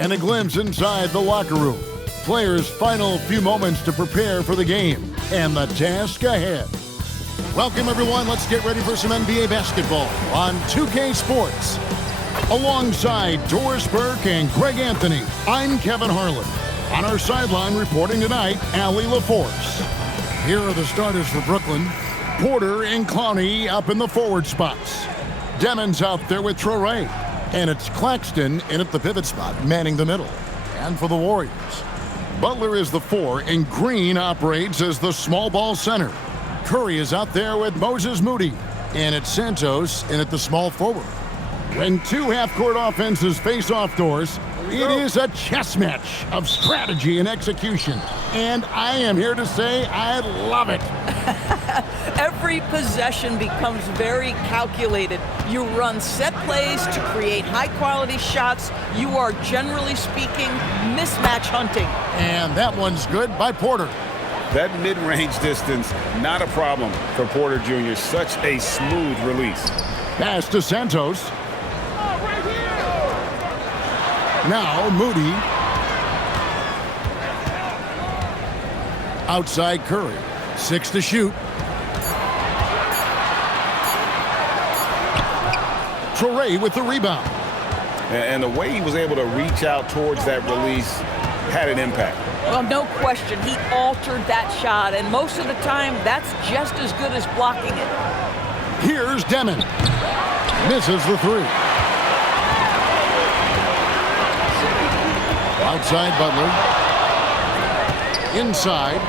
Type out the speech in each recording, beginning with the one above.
And a glimpse inside the locker room. Players' final few moments to prepare for the game and the task ahead. Welcome, everyone. Let's get ready for some NBA basketball on 2K Sports. Alongside Doris Burke and Greg Anthony, I'm Kevin Harlan. On our sideline reporting tonight, Allie LaForce. Here are the starters for Brooklyn. Porter and Clowney up in the forward spots. Demon's out there with Traore. And it's Claxton in at the pivot spot, manning the middle. And for the Warriors, Butler is the 4, and Green operates as the small ball center. Curry is out there with Moses Moody. And it's Santos in at the small forward. When two half-court offenses face off doors, it is a chess match of strategy and execution. And I am here to say I love it. Every possession becomes very calculated. You run set plays to create high-quality shots. You are, generally speaking, mismatch hunting. And that one's good by Porter. That mid-range distance, not a problem for Porter Jr. Such a smooth release. Pass to Santos. Now Moody. Outside Curry. 6 to shoot. Traore with the rebound. And the way he was able to reach out towards that release had an impact. Well, no question. He altered that shot, and most of the time, that's just as good as blocking it. Here's Demon. Misses the 3. Outside Butler. Inside.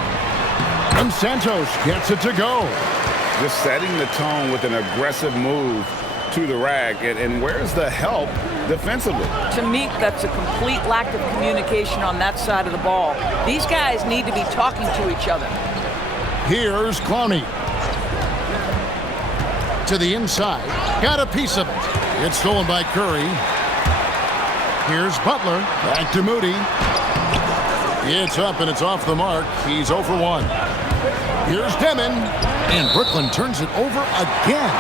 And Santos gets it to go. Just setting the tone with an aggressive move to the rack. And where's the help defensively? To me, that's a complete lack of communication on that side of the ball. These guys need to be talking to each other. Here's Clowney. To the inside. Got a piece of it. It's stolen by Curry. Here's Butler. Back to Moody. It's up and it's off the mark. He's 0 for 1. Here's Demon. And Brooklyn turns it over again.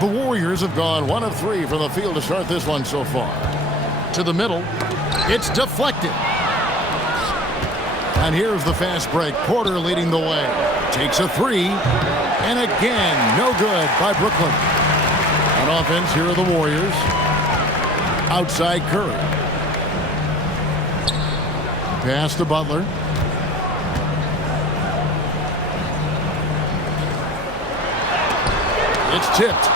The Warriors have gone 1 of 3 from the field to start this one so far. To the middle. It's deflected. And here's the fast break. Porter leading the way. Takes a 3. And again, no good by Brooklyn. On offense, here are the Warriors. Outside Curry. Pass to Butler. It's tipped.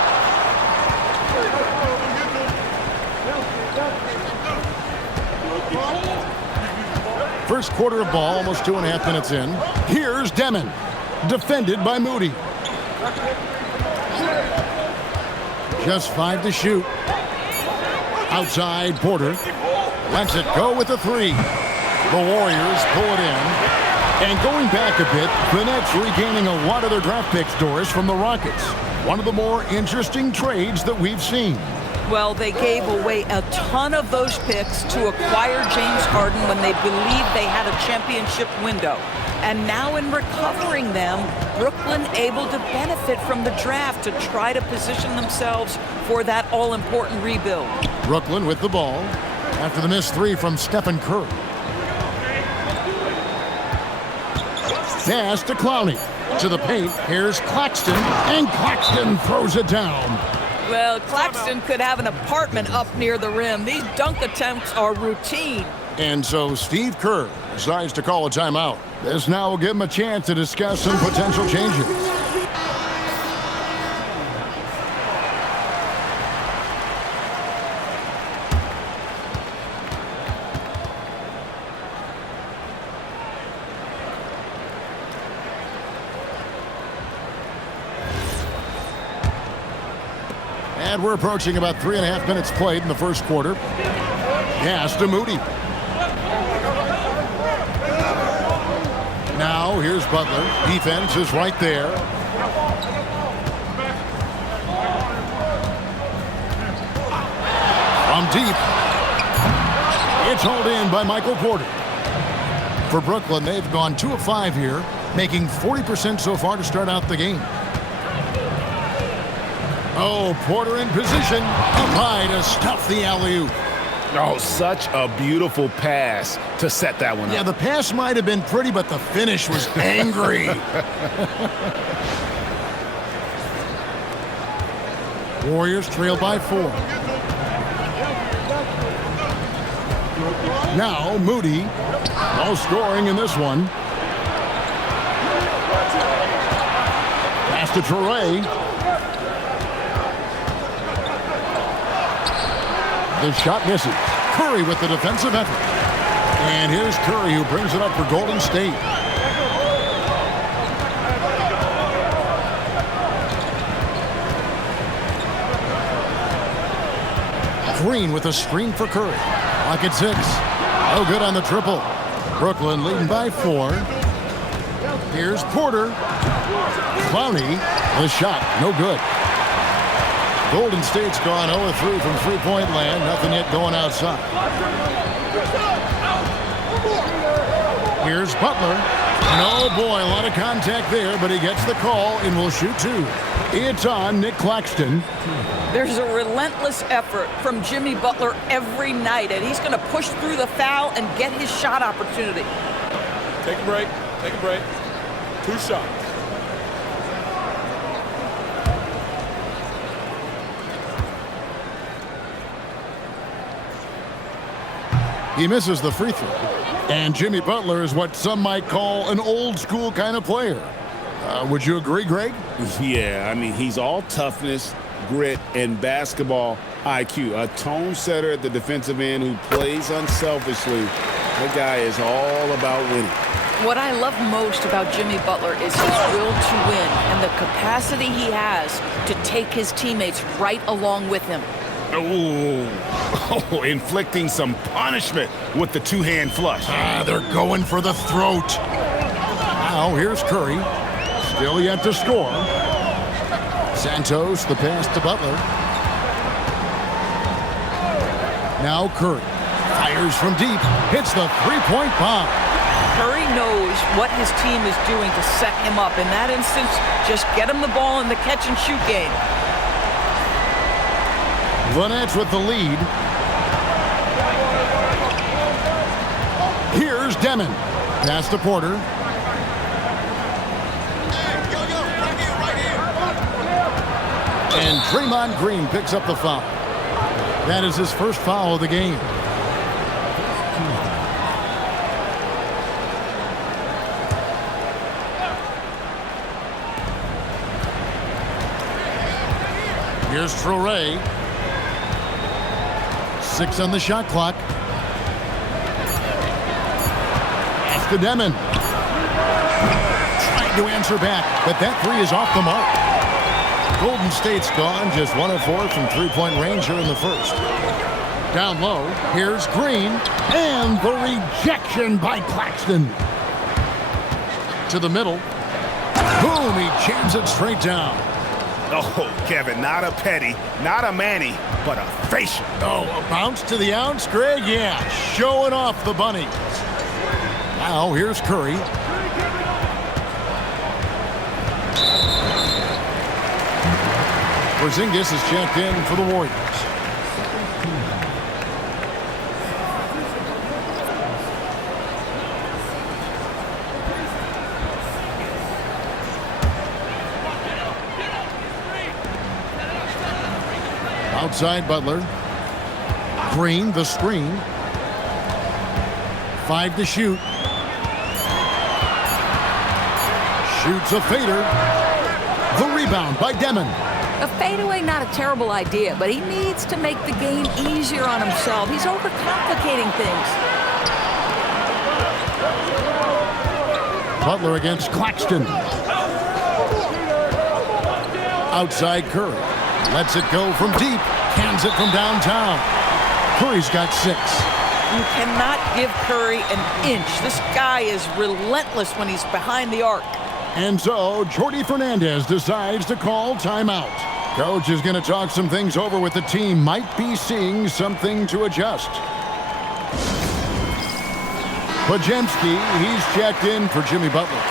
First quarter of ball, almost 2.5 minutes in. Here's Demon, defended by Moody. Just 5 to shoot. Outside Porter. Lets it go with the 3. The Warriors pull it in. And going back a bit, the Nets regaining a lot of their draft picks, Doris, from the Rockets. One of the more interesting trades that we've seen. Well, they gave away a ton of those picks to acquire James Harden when they believed they had a championship window. And now in recovering them, Brooklyn able to benefit from the draft to try to position themselves for that all-important rebuild. Brooklyn with the ball after the missed 3 from Stephen Curry. Pass to Clowney. To the paint, here's Claxton, and Claxton throws it down. Well, Claxton could have an apartment up near the rim. These dunk attempts are routine. And so Steve Kerr decides to call a timeout. This now will give him a chance to discuss some potential changes. And we're approaching about 3.5 minutes played in the first quarter. Pass to Moody. Now here's Butler. Defense is right there. From deep. It's hauled in by Michael Porter. For Brooklyn, they've gone 2 of 5 here, making 40% so far to start out the game. Oh, Porter in position, up high to stuff the alley-oop. Oh, such a beautiful pass to set that one up. Yeah, the pass might have been pretty, but the finish was angry. Warriors trail by 4. Now, Moody. No scoring in this one. Pass to Traore. The shot misses. Curry with the defensive effort. And here's Curry who brings it up for Golden State. Green with a screen for Curry. Clock at 6. No good on the triple. Brooklyn leading by 4. Here's Porter. Clowney. The shot. No good. Golden State's gone 0-3 from three-point land. Nothing yet going outside. Here's Butler. And oh boy, a lot of contact there, but he gets the call and will shoot 2. It's on Nick Claxton. There's a relentless effort from Jimmy Butler every night, and he's going to push through the foul and get his shot opportunity. Take a break. Take a break. 2 shots. He misses the free throw. And Jimmy Butler is what some might call an old-school kind of player. Would you agree, Greg? Yeah, I mean, he's all toughness, grit, and basketball IQ. A tone setter at the defensive end who plays unselfishly. The guy is all about winning. What I love most about Jimmy Butler is his will to win and the capacity he has to take his teammates right along with him. Oh, inflicting some punishment with the 2-hand flush. They're going for the throat. Now here's Curry. Still yet to score. Santos, the pass to Butler. Now Curry. Fires from deep. Hits the three-point bomb. Curry knows what his team is doing to set him up. In that instance, just get him the ball in the catch-and-shoot game. The Nets with the lead. Here's Demon. Pass to Porter. And Draymond Green picks up the foul. That is his first foul of the game. Here's Traore. 6 on the shot clock. Pass to Demon. Trying to answer back, but that 3 is off the mark. Golden State's gone just 1 of 4 from three-point range here in the first. Down low, here's Green, and the rejection by Claxton. To the middle. Boom, he jams it straight down. Oh, Kevin, not a petty, not a Manny, but a facial. Oh, a bounce to the ounce, Greg? Yeah, showing off the bunnies. Now, here's Curry. Porzingis is checked in for the Warriors. Outside Butler. Green, the screen. 5 to shoot. Shoots a fader. The rebound by Demon. A fadeaway, not a terrible idea, but he needs to make the game easier on himself. He's overcomplicating things. Butler against Claxton. Outside Curry. Lets it go from deep. Cans it from downtown. Curry's got 6. You cannot give Curry an inch. This guy is relentless when he's behind the arc. And so, Jordi Fernandez decides to call timeout. Coach is going to talk some things over with the team. Might be seeing something to adjust. Pajemski, he's checked in for Jimmy Butler.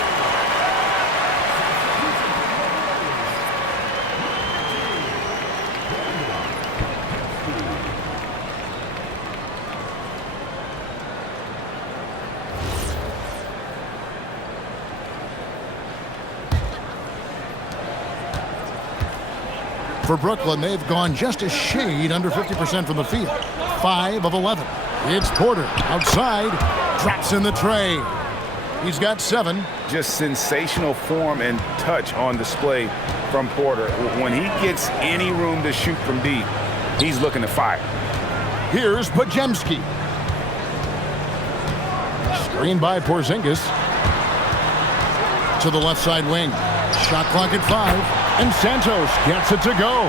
For Brooklyn, they've gone just a shade under 50% from the field. 5 of 11. It's Porter outside, drops in the tray. He's got 7. Just sensational form and touch on display from Porter. When he gets any room to shoot from deep, he's looking to fire. Here's Pajemski. Screen by Porzingis. To the left side wing. Shot clock at 5. And Santos gets it to go.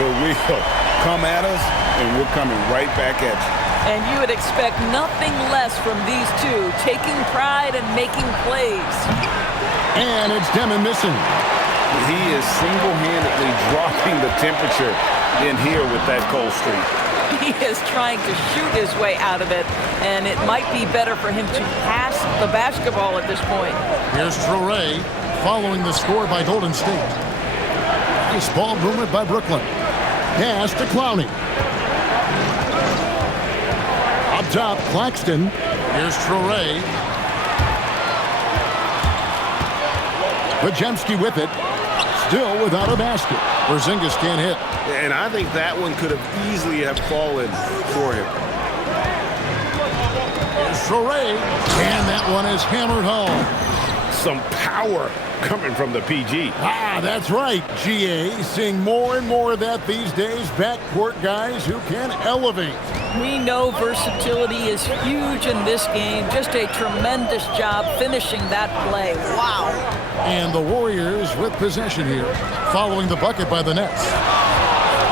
The wheel come at us, and we're coming right back at you. And you would expect nothing less from these two, taking pride and making plays. And it's Demon missing. He is single-handedly dropping the temperature in here with that cold streak. He is trying to shoot his way out of it, and it might be better for him to pass the basketball at this point. Here's Traore following the score by Golden State. Nice ball movement by Brooklyn. Pass to Clowney. Up top, Claxton. Here's Traore. Pajemski with it. Still without a basket. Porzingis can't hit. And I think that one could have easily have fallen for him. Here's Traore. And that one is hammered home. Some power coming from the PG. Ah, that's right, GA. Seeing more and more of that these days. Backcourt guys who can elevate. We know versatility is huge in this game. Just a tremendous job finishing that play. Wow. And the Warriors with possession here, following the bucket by the Nets.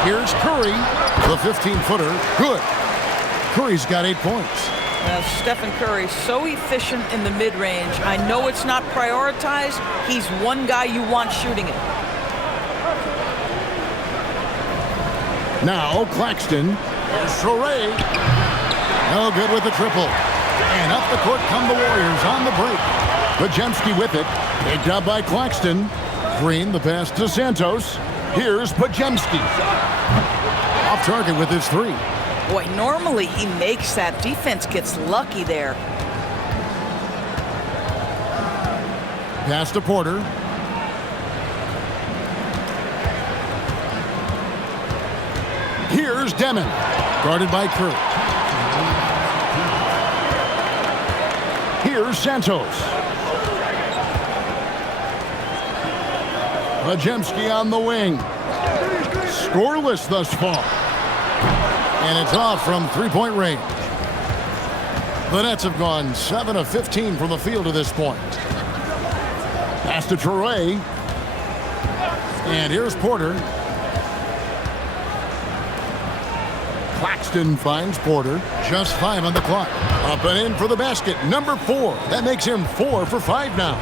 Here's Curry, the 15-footer. Good. Curry's got 8 points. Stephen Curry, so efficient in the mid-range. I know it's not prioritized. He's one guy you want shooting it. Now Claxton. Here's Traore. No good with the triple. And up the court come the Warriors on the break. Pajemski with it. Picked up by Claxton. Green the pass to Santos. Here's Pajemski. Off target with his 3. Boy, normally he makes that. Defense gets lucky there. Pass to Porter. Here's Demon. Guarded by Curry. Here's Santos. Pajemski on the wing. Scoreless thus far. And it's off from three-point range. The Nets have gone 7 of 15 from the field to this point. Pass to Traore. And here's Porter. Claxton finds Porter. Just 5 on the clock. Up and in for the basket. Number 4. That makes him 4 for 5 now.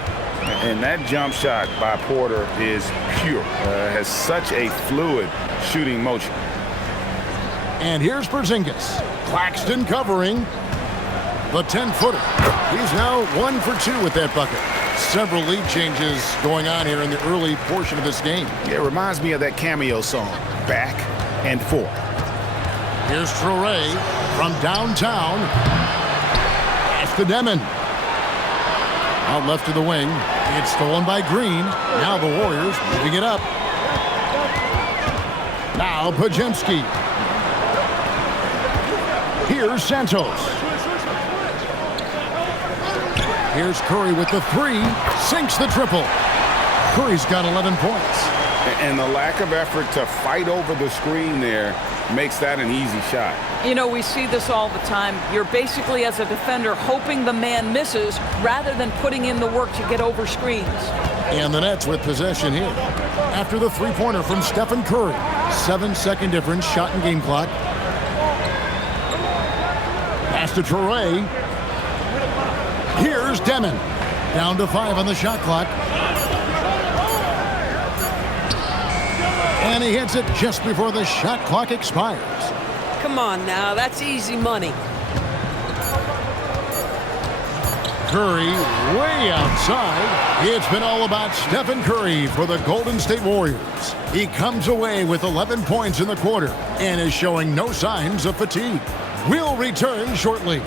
And that jump shot by Porter is pure. Has such a fluid shooting motion. And here's Porzingis. Claxton covering the 10-footer. He's now 1 for 2 with that bucket. Several lead changes going on here in the early portion of this game. Yeah, it reminds me of that Cameo song, Back and Forth. Here's Traore from downtown. Pass to Demon. Out left to the wing. It's stolen by Green. Now the Warriors moving it up. Now Pajemski. Here's Santos. Here's Curry with the 3. Sinks the triple. Curry's got 11 points. And the lack of effort to fight over the screen there makes that an easy shot. You know, we see this all the time. You're basically, as a defender, hoping the man misses rather than putting in the work to get over screens. And the Nets with possession here. After the three-pointer from Stephen Curry. 7-second difference, shot and game clock. Pass to Traore. Here's Demon. Down to 5 on the shot clock. And he hits it just before the shot clock expires. Come on now, that's easy money. Curry way outside. It's been all about Stephen Curry for the Golden State Warriors. He comes away with 11 points in the quarter and is showing no signs of fatigue. We'll return shortly.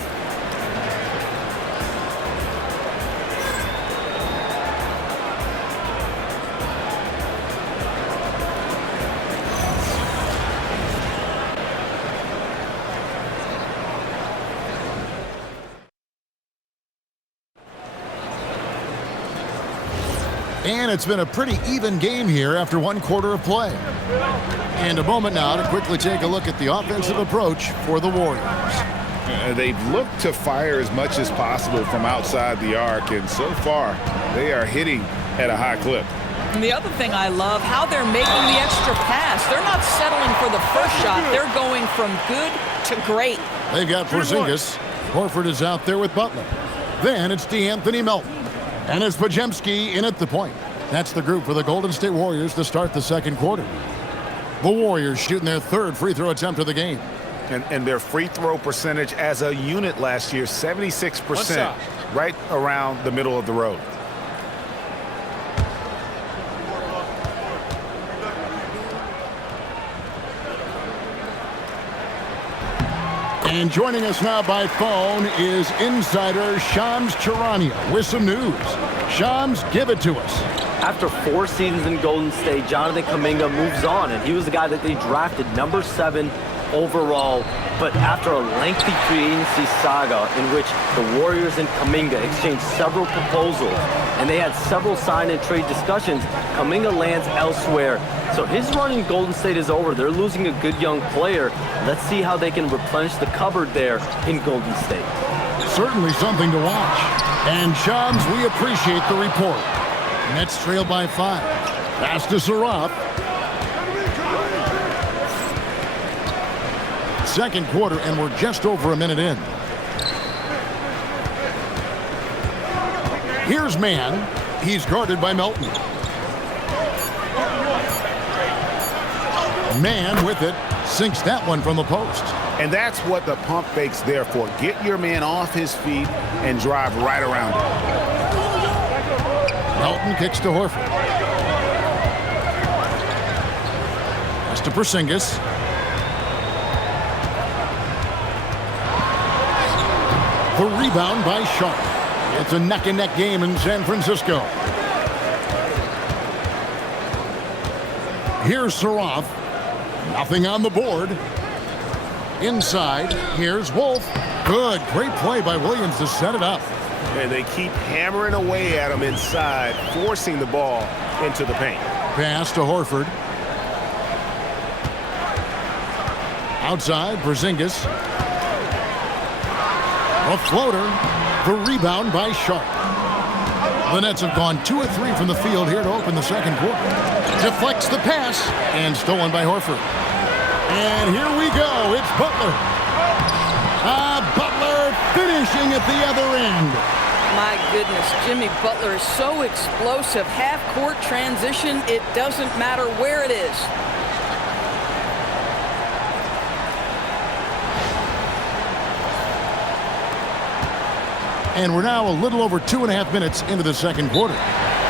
And it's been a pretty even game here after one quarter of play. And a moment now to quickly take a look at the offensive approach for the Warriors. They've looked to fire as much as possible from outside the arc, and so far they are hitting at a high clip. And the other thing I love, how they're making the extra pass. They're not settling for the first shot. They're going from good to great. They've got Porzingis. Horford is out there with Butler. Then it's DeAnthony Melton. And it's Podziemski in at the point. That's the group for the Golden State Warriors to start the second quarter. The Warriors shooting their third free throw attempt of the game. And their free throw percentage as a unit last year, 76%, right around the middle of the road. And joining us now by phone is insider Shams Charania with some news. Shams, give it to us. After 4 seasons in Golden State, Jonathan Kuminga moves on, and he was the guy that they drafted number 7 overall. But after a lengthy free agency saga in which the Warriors and Kuminga exchanged several proposals, and they had several sign and trade discussions, Kuminga lands elsewhere. So his run in Golden State is over. They're losing a good young player. Let's see how they can replenish the cupboard there in Golden State. Certainly something to watch. And Shams, we appreciate the report. Nets trail by 5. Pass to Saraf. Second quarter, and we're just over a minute in. Here's Mann. He's guarded by Melton. Mann with it. Sinks that one from the post. And that's what the pump fake's there for. Get your man off his feet and drive right around him. Melton kicks to Horford. Pass to Porzingis. The rebound by Sharp. It's a neck-and-neck game in San Francisco. Here's Saraf. Nothing on the board. Inside, here's Wolf. Good, great play by Williams to set it up. And they keep hammering away at him inside, forcing the ball into the paint. Pass to Horford. Outside, Porzingis. A floater. The rebound by Sharp. The Nets have gone 2 of 3 from the field here to open the second quarter. Deflects the pass and stolen by Horford. And here we go. It's Butler. Butler finishing at the other end. My goodness, Jimmy Butler is so explosive. Half-court transition, it doesn't matter where it is. And we're now a little over 2.5 minutes into the second quarter.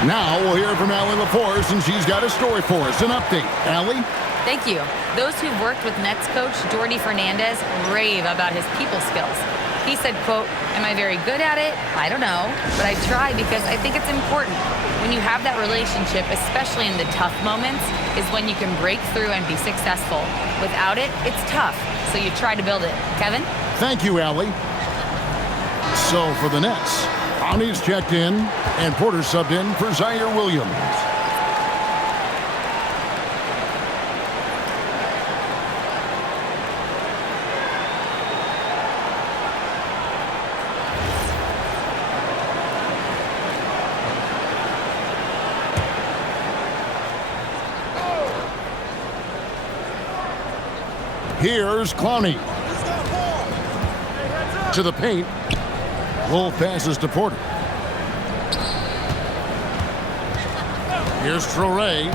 Now we'll hear from Allie LaForce, and she's got a story for us. An update. Allie? Thank you. Those who've worked with Nets coach Jordi Fernandez rave about his people skills. He said, quote, "Am I very good at it? I don't know, but I try because I think it's important. When you have that relationship, especially in the tough moments, is when you can break through and be successful. Without it, it's tough, so you try to build it." Kevin? Thank you, Allie. So for the Nets, Bonnie's checked in, and Porter subbed in for Zaire Williams. Here's Clowney. To the paint. Wolf passes to Porter. Here's Traore.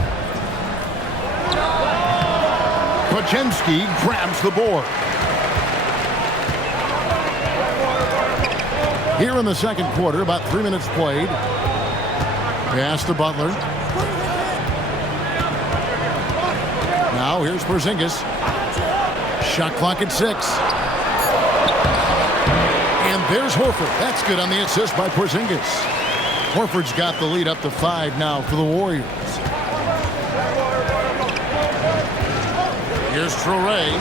Podziemski grabs the board. Here in the second quarter, about 3 minutes played. Pass to Butler. Now here's Porzingis. Shot clock at 6. And there's Horford. That's good on the assist by Porzingis. Horford's got the lead up to 5 now for the Warriors. Here's Traore.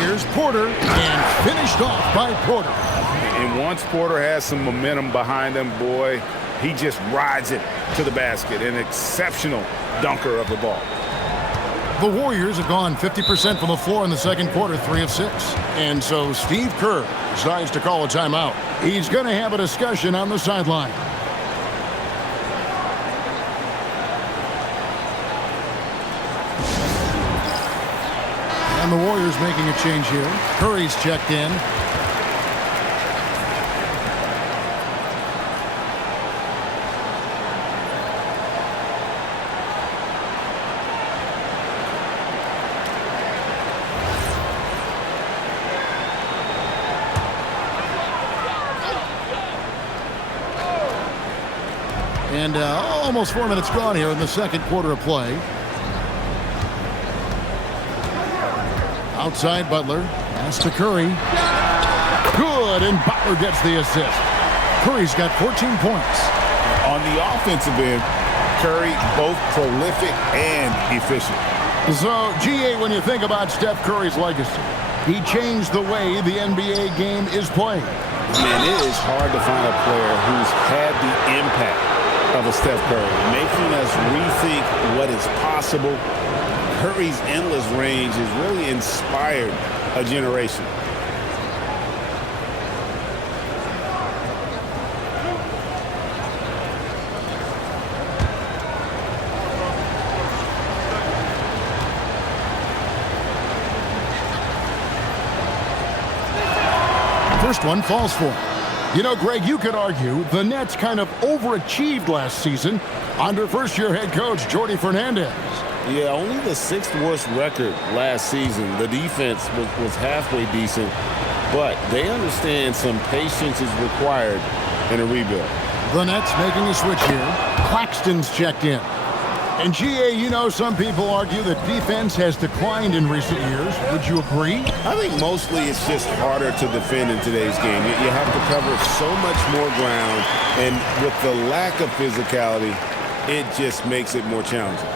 Here's Porter. And finished off by Porter. And once Porter has some momentum behind him, boy, he just rides it to the basket. An exceptional dunker of the ball. The Warriors have gone 50% from the floor in the second quarter, 3 of 6. And so Steve Kerr decides to call a timeout. He's going to have a discussion on the sideline. And the Warriors making a change here. Curry's checked in. And almost 4 minutes gone here in the second quarter of play. Outside Butler. Pass to Curry. Good, and Butler gets the assist. Curry's got 14 points. On the offensive end, Curry both prolific and efficient. So, GA, when you think about Steph Curry's legacy, he changed the way the NBA game is played. Man, it is hard to find a player who's had the impact of a Steph Curry, making us rethink what is possible. Curry's endless range has really inspired a generation. First one falls for him. You know, Greg, you could argue the Nets kind of overachieved last season under first-year head coach Jordi Fernandez. Yeah, only the 6th worst record last season. The defense was halfway decent, but they understand some patience is required in a rebuild. The Nets making a switch here. Claxton's checked in. And GA, you know, some people argue that defense has declined in recent years. Would you agree? I think mostly it's just harder to defend in today's game. You have to cover so much more ground, and with the lack of physicality, it just makes it more challenging.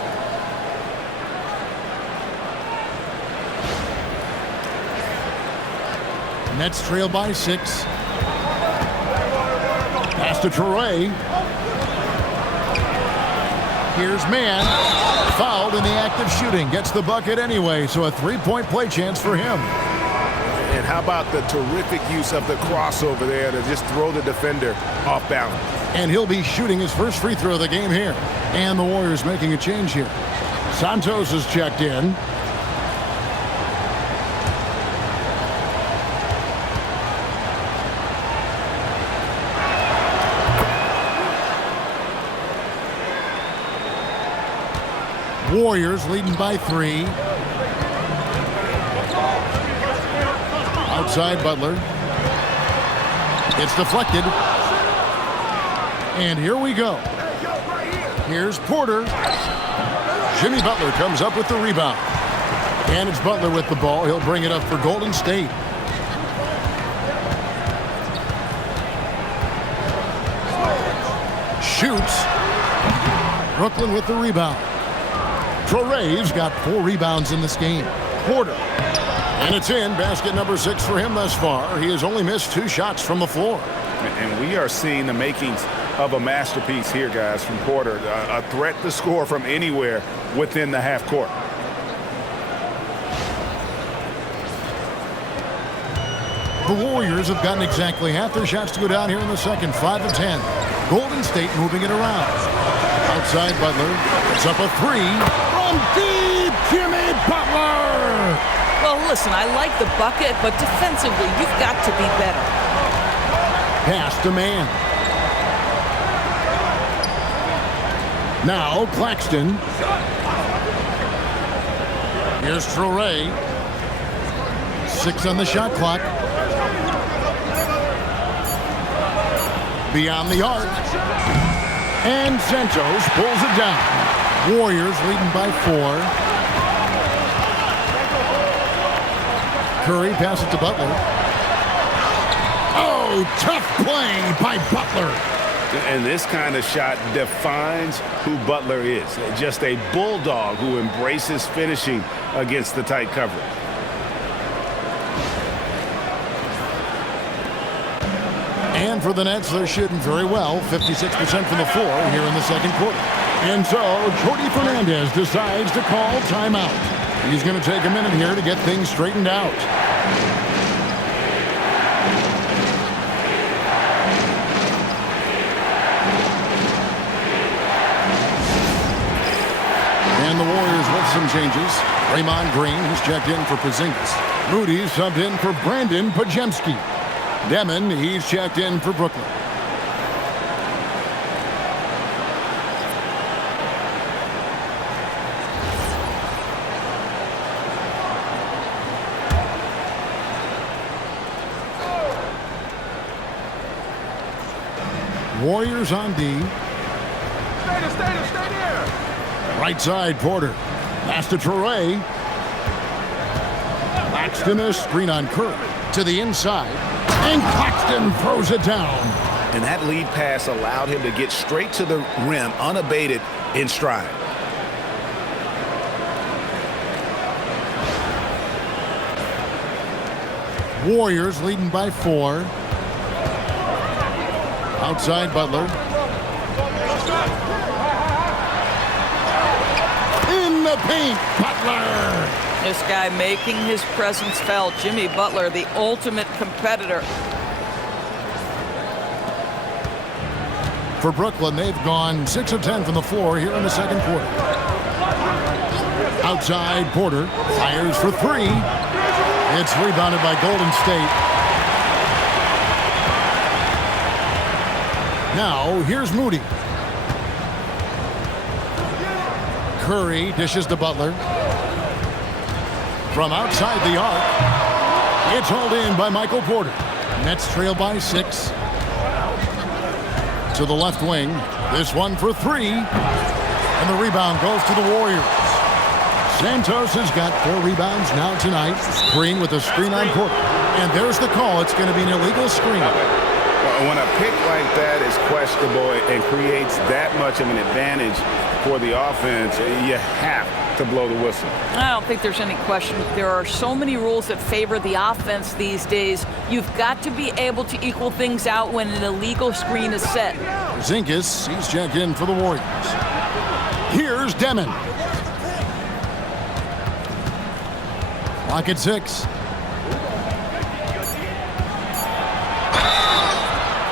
Nets trail by 6. Pass to Traore. Here's Mann. Fouled in the act of shooting. Gets the bucket anyway, so a 3-point play chance for him. And how about the terrific use of the crossover there to just throw the defender off balance. And he'll be shooting his first free throw of the game here. And the Warriors making a change here. Santos is checked in. Warriors leading by 3. Outside Butler. It's deflected. And here we go. Here's Porter. Jimmy Butler comes up with the rebound. And it's Butler with the ball. He'll bring it up for Golden State. Shoots. Brooklyn with the rebound. Traore's got 4 rebounds in this game. Porter. And it's in. Basket number 6 for him thus far. He has only missed 2 shots from the floor. And we are seeing the makings of a masterpiece here, guys, from Porter. A threat to score from anywhere within the half court. The Warriors have gotten exactly half their shots to go down here in the second. 5 of 10. Golden State moving it around. Outside Butler. It's up a 3. From deep, Jimmy Butler! Well, listen, I like the bucket, but defensively, you've got to be better. Pass to Mann. Now Claxton. Here's Traore. 6 on the shot clock. Beyond the arc. And Santos pulls it down. Warriors leading by 4. Curry passes to Butler. Oh, tough play by Butler. And this kind of shot defines who Butler is. Just a bulldog who embraces finishing against the tight coverage. And for the Nets, they're shooting very well, 56% from the floor here in the second quarter. And so, Jordi Fernandez decides to call timeout. He's going to take a minute here to get things straightened out. And the Warriors with some changes. Draymond Green, who's checked in for Porzingis. Moody subbed in for Brandon Podziemski. Demon, he's checked in for Brooklyn. Warriors on D. Stay there. Right side, Porter. Pass to Traore. Claxton a screen on Curry. To the inside. And Claxton throws it down. And that lead pass allowed him to get straight to the rim unabated in stride. Warriors leading by 4. Outside Butler. In the paint, Butler. This guy making his presence felt. Jimmy Butler, the ultimate competitor. For Brooklyn, they've gone 6 of 10 from the floor here in the second quarter. Outside, Porter fires for 3. It's rebounded by Golden State. Now, here's Moody. Curry dishes to Butler. From outside the arc, it's hauled in by Michael Porter. Nets trail by 6. To the left wing. This one for 3. And the rebound goes to the Warriors. Santos has got 4 rebounds now tonight. Green with a screen on Porter. And there's the call. It's going to be an illegal screen. When a pick like that is questionable and creates that much of an advantage for the offense, you have to blow the whistle. I don't think there's any question. There are so many rules that favor the offense these days. You've got to be able to equal things out when an illegal screen is set. Porzingis, he's checked in for the Warriors. Here's Demon. Clock at 6.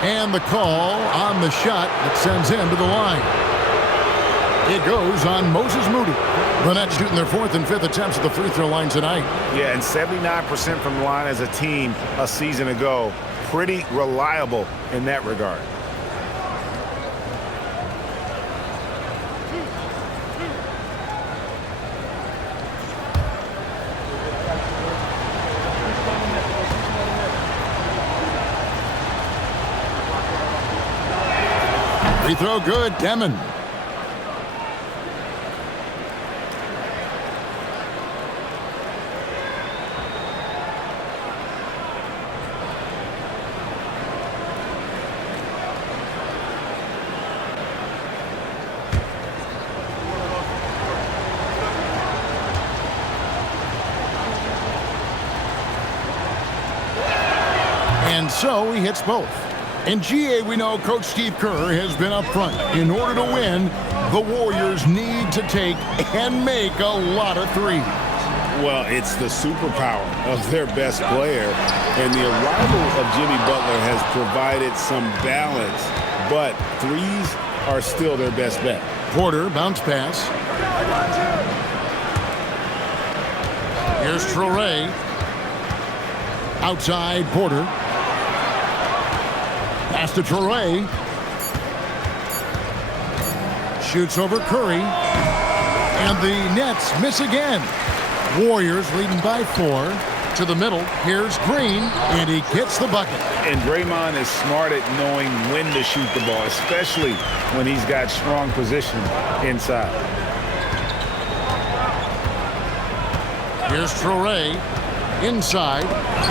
And the call on the shot that sends him to the line. It goes on Moses Moody. The Nets shooting their 4th and 5th attempts at the free throw line tonight. Yeah, and 79% from the line as a team a season ago. Pretty reliable in that regard. Free throw good, Demon. And so he hits both. In GA, we know Coach Steve Kerr has been up front. In order to win, the Warriors need to take and make a lot of threes. Well, it's the superpower of their best player, and the arrival of Jimmy Butler has provided some balance, but threes are still their best bet. Porter, bounce pass. Here's Traore. Outside, Porter. Pass to Traore. Shoots over Curry. And the Nets miss again. Warriors leading by 4. To the middle, here's Green, and he gets the bucket. And Draymond is smart at knowing when to shoot the ball, especially when he's got strong position inside. Here's Traore. Inside.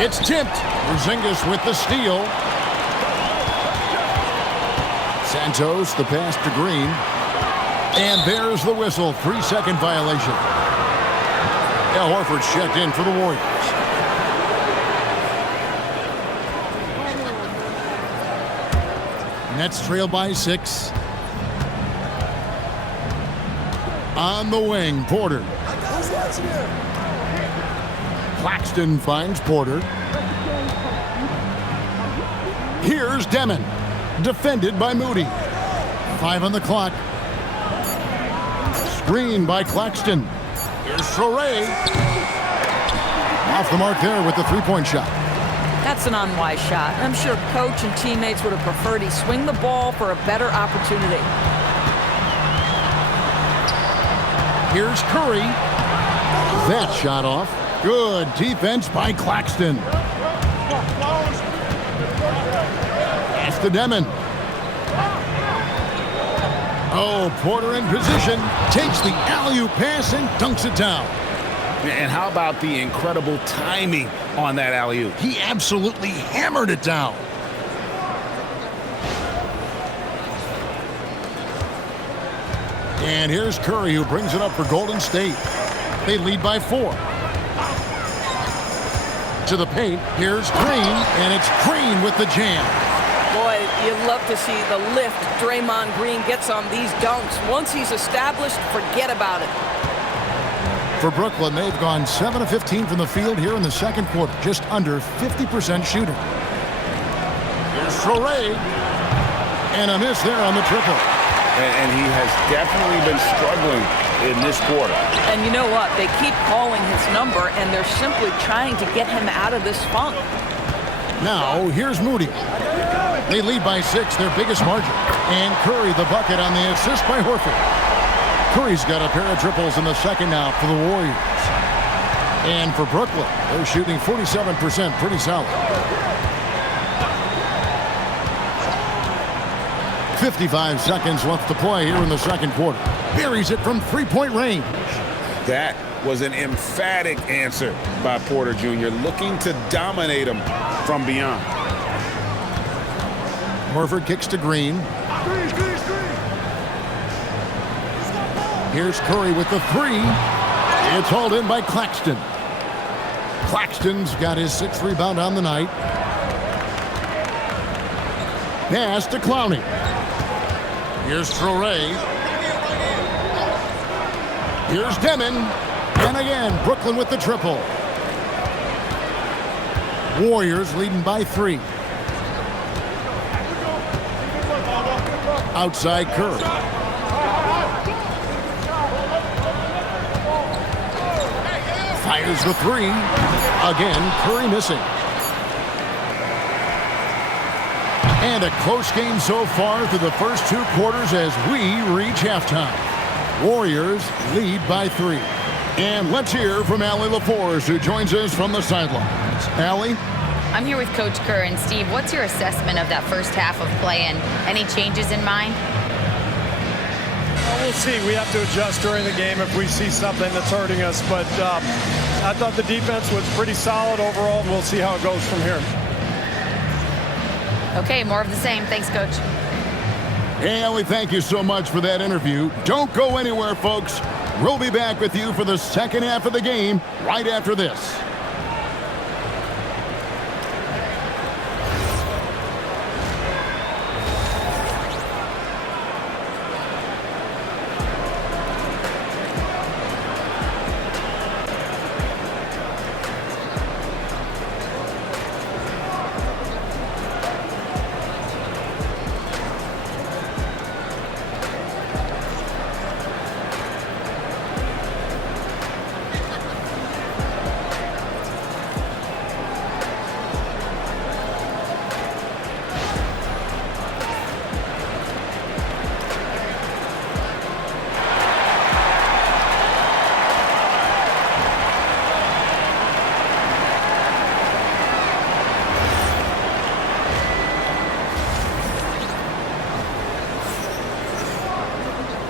It's tipped. Porzingis with the steal. Santos, the pass to Green. And there's the whistle. 3-second violation. Al Horford's checked in for the Warriors. Nets trail by 6. On the wing, Porter. Claxton finds Porter. Here's Demon. Defended by Moody. 5 on the clock. Screen by Claxton. Here's Traore. Off the mark there with the three-point shot. That's an unwise shot. I'm sure coach and teammates would have preferred he swing the ball for a better opportunity. Here's Curry. That shot off. Good defense by Claxton. Pass to Demon. Oh, Porter in position. Takes the alley-oop pass and dunks it down. And how about the incredible timing on that alley-oop? He absolutely hammered it down. And here's Curry, who brings it up for Golden State. They lead by 4. To the paint, here's Green, and it's Green with the jam. Boy, you'd love to see the lift Draymond Green gets on these dunks. Once he's established, forget about it. For Brooklyn, they've gone 7 of 15 from the field here in the second quarter, just under 50% shooting. Here's Traore, and a miss there on the triple. And he has definitely been struggling in this quarter. And you know what? They keep calling his number, and they're simply trying to get him out of this funk. Now, here's Moody. They lead by 6, their biggest margin. And Curry the bucket on the assist by Horford. Curry's got a pair of triples in the second now for the Warriors. And for Brooklyn, they're shooting 47%, pretty solid. 55 seconds left to play here in the second quarter. Buries it from three-point range. That was an emphatic answer by Porter Jr., looking to dominate him from beyond. Horford kicks to Green. Here's Curry with the 3. It's hauled in by Claxton. Claxton's got his 6th rebound on the night. Pass to Clowney. Here's Traore. Here's Demon. And again, Brooklyn with the triple. Warriors leading by 3. Outside Curry. Fires the 3. Again, Curry missing. And a close game so far through the first 2 quarters as we reach halftime. Warriors lead by 3. And let's hear from Allie LaForce, who joins us from the sidelines. Allie? I'm here with Coach Kerr. And Steve, what's your assessment of that first half of play and any changes in mind? Well, we'll see. We have to adjust during the game if we see something that's hurting us. But I thought the defense was pretty solid overall. We'll see how it goes from here. Okay, more of the same. Thanks, Coach. Hey, Allie, thank you so much for that interview. Don't go anywhere, folks. We'll be back with you for the second half of the game right after this.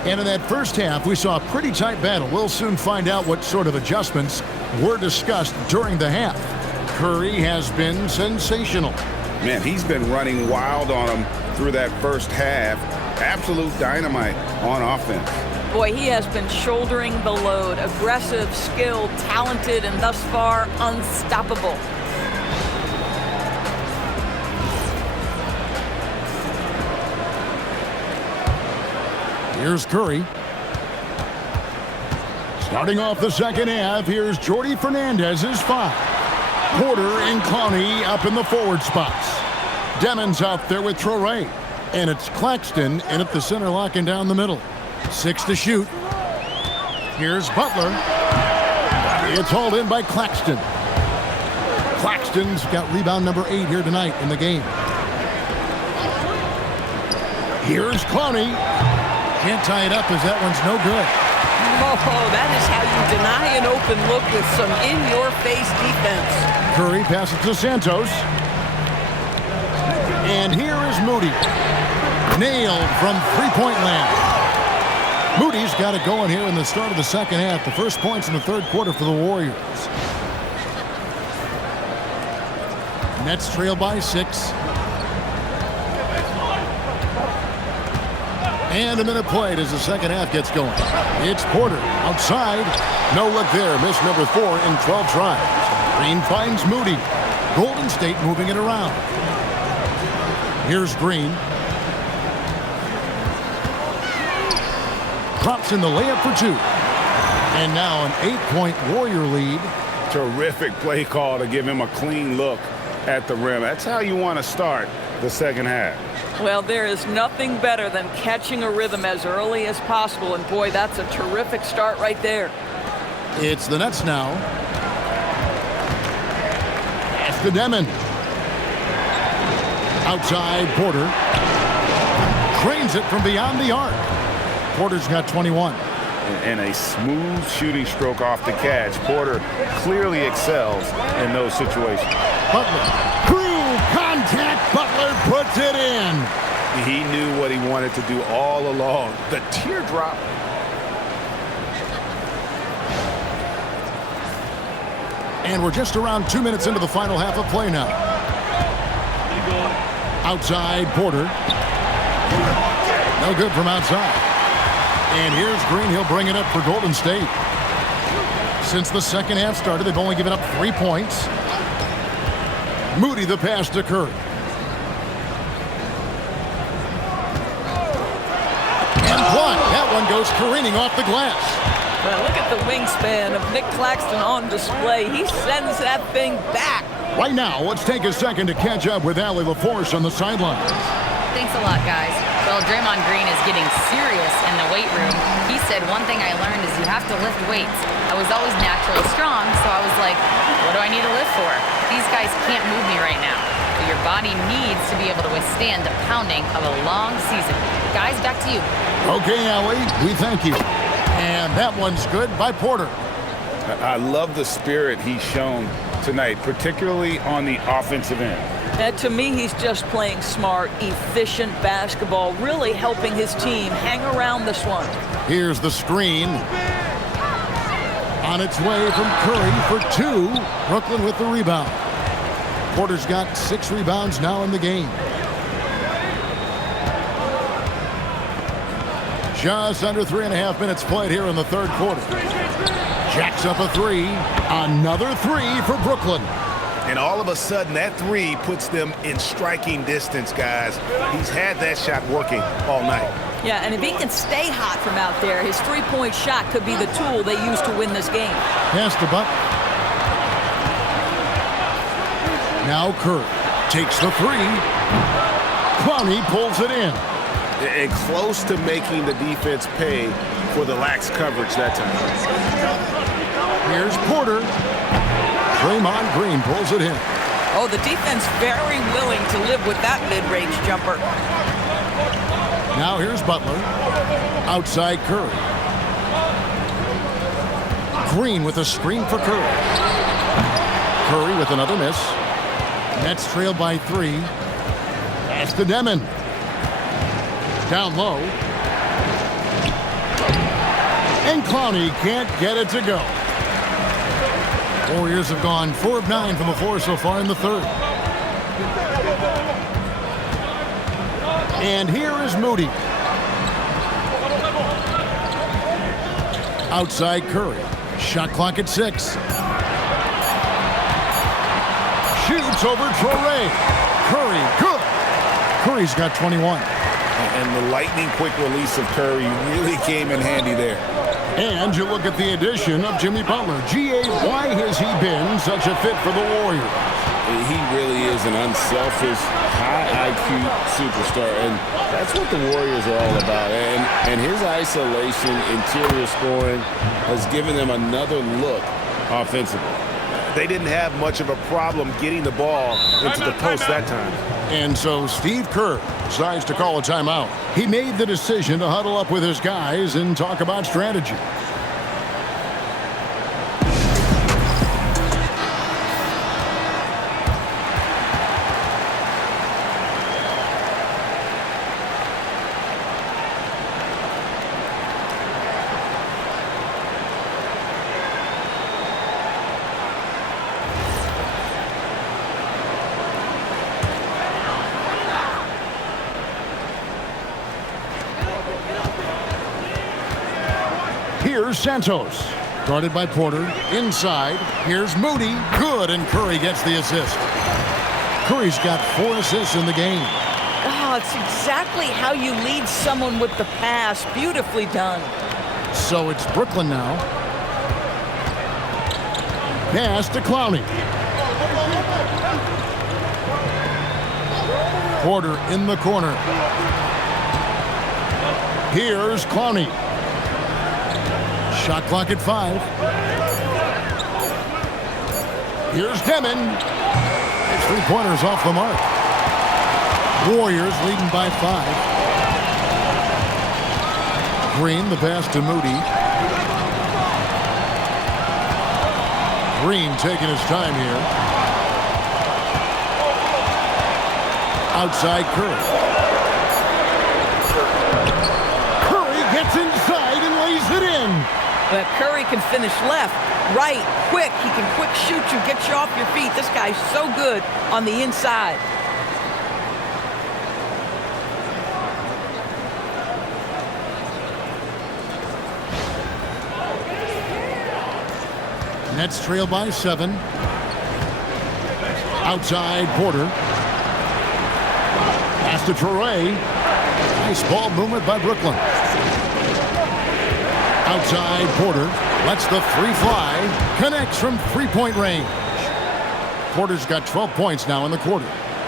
And in that first half, we saw a pretty tight battle. We'll soon find out what sort of adjustments were discussed during the half. Curry has been sensational. Man, he's been running wild on him through that first half. Absolute dynamite on offense. Boy, he has been shouldering the load. Aggressive, skilled, talented, and thus far unstoppable. Here's Curry. Starting off the second half, here's Jordi Fernandez's 5. Porter and Clowney up in the forward spots. Demon's out there with Traore. And it's Claxton in at the center, locking down the middle. 6 to shoot. Here's Butler. It's hauled in by Claxton. Claxton's got rebound number 8 here tonight in the game. Here's Clowney. Can't tie it up as that one's no good. Oh, that is how you deny an open look with some in-your-face defense. Curry passes to Santos. And here is Moody. Nailed from three-point land. Moody's got it going here in the start of the second half. The first points in the third quarter for the Warriors. Nets trail by 6. And a minute played as the second half gets going. It's Porter outside. No look there. Miss number 4 in 12 tries. Green finds Moody. Golden State moving it around. Here's Green. Drops in the layup for 2. And now an 8-point Warrior lead. Terrific play call to give him a clean look at the rim. That's how you want to start the second half. Well, there is nothing better than catching a rhythm as early as possible. And boy, that's a terrific start right there. It's the Nets now. Pass to Demon. Outside, Porter. Trains it from beyond the arc. Porter's got 21. And a smooth shooting stroke off the catch. Porter clearly excels in those situations. Butler. Through contact, Butler puts it in. He knew what he wanted to do all along. The teardrop. And we're just around 2 minutes into the final half of play now. Outside, Porter. No good from outside. And here's Green. He'll bring it up for Golden State. Since the second half started, they've only given up 3 points. Moody the pass to Curry. And blocked. That one goes careening off the glass. Well, look at the wingspan of Nick Claxton on display. He sends that thing back. Right now, let's take a second to catch up with Allie LaForce on the sideline. Thanks a lot, guys. Well, Draymond Green is getting serious in the weight room. He said, one thing I learned is you have to lift weights. I was always naturally strong, so I was like, what do I need to lift for? These guys can't move me right now. But your body needs to be able to withstand the pounding of a long season. Guys, back to you. Okay, Allie, we thank you. And that one's good by Porter. I love the spirit he's shown tonight, particularly on the offensive end. To me, he's just playing smart, efficient basketball, really helping his team hang around this one. Here's the screen. On its way from Curry for 2. Brooklyn with the rebound. Porter's got 6 rebounds now in the game. Just under 3.5 minutes played here in the third quarter. Jacks up a 3. Another 3 for Brooklyn. And all of a sudden, that 3 puts them in striking distance, guys. He's had that shot working all night. Yeah, and if he can stay hot from out there, his three-point shot could be the tool they use to win this game. Pass to Butler. Now Curry takes the 3. Clowney pulls it in. And close to making the defense pay for the lax coverage that time. Here's Porter. Draymond Green pulls it in. Oh, the defense very willing to live with that mid-range jumper. Now here's Butler. Outside Curry. Green with a screen for Curry. Curry with another miss. Nets trail by 3. Pass to Demon. Down low. And Clowney can't get it to go. Warriors have gone 4 of 9 from the floor so far in the third. And here is Moody. Outside Curry. Shot clock at 6. Shoots over Traore. Curry, good. Curry's got 21. And the lightning-quick release of Curry really came in handy there. And you look at the addition of Jimmy Butler. G.A., why has he been such a fit for the Warriors? He really is an unselfish, high-IQ superstar, and that's what the Warriors are all about. And his isolation, interior scoring has given them another look offensively. They didn't have much of a problem getting the ball into the post that time. And so Steve Kerr decides to call a timeout. He made the decision to huddle up with his guys and talk about strategy. Here's Santos, guarded by Porter. Inside, here's Moody. Good, and Curry gets the assist. Curry's got 4 assists in the game. Oh, it's exactly how you lead someone with the pass. Beautifully done. So it's Brooklyn now. Pass to Clowney. Porter in the corner. Here's Clowney. Shot clock at 5. Here's Demon. His 3-pointers off the mark. Warriors leading by 5. Green, the pass to Moody. Green taking his time here. Outside Curry. Curry gets inside and lays it in. But Curry can finish left, right, quick. He can quick shoot you, get you off your feet. This guy's so good on the inside. Nets trail by 7. Outside Porter. Pass to Traore. Nice ball movement by Brooklyn. Outside Porter. Lets the 3 fly. Connects from 3-point range. Porter's got 12 points now in the quarter.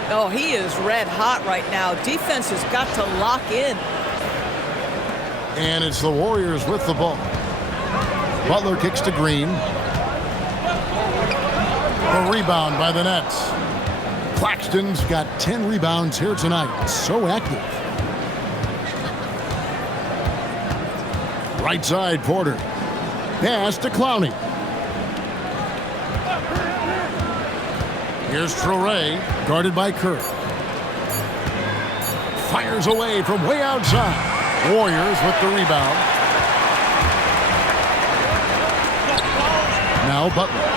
Oh, he is red hot right now. Defense has got to lock in. And it's the Warriors with the ball. Butler kicks to Green. A rebound by the Nets. Claxton's got 10 rebounds here tonight. So active. Right side, Porter. Pass to Clowney. Here's Traore, guarded by Curry. Fires away from way outside. Warriors with the rebound. Now Butler.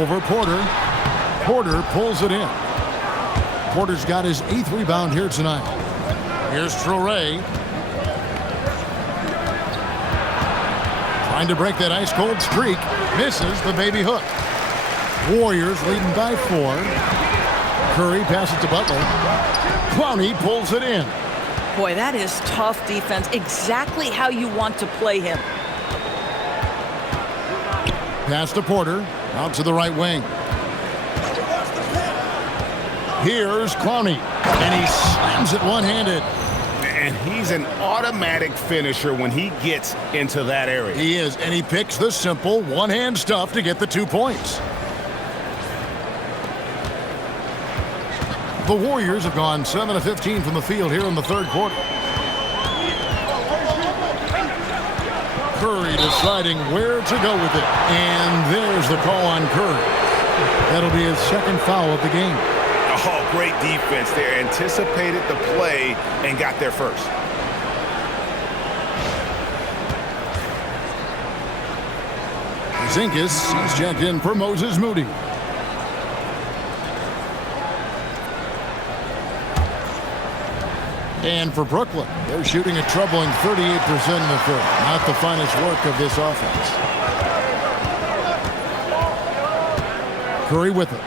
Over Porter. Porter pulls it in. Porter's got his 8th rebound here tonight. Here's Traore. Trying to break that ice-cold streak. Misses the baby hook. Warriors leading by 4. Curry passes to Butler. Clowney pulls it in. Boy, that is tough defense. Exactly how you want to play him. Pass to Porter. Out to the right wing. Here's Clowney. And he slams it one-handed. And he's an automatic finisher when he gets into that area. He is, and he picks the simple one-hand stuff to get the 2 points. The Warriors have gone 7 of 15 from the field here in the third quarter. Curry deciding where to go with it. And there's the call on Curry. That'll be his 2nd foul of the game. Oh, great defense there. Anticipated the play and got there first. Porzingis, he's checked in for Moses Moody. And for Brooklyn, they're shooting a troubling 38% in the third. Not the finest work of this offense. Curry with it.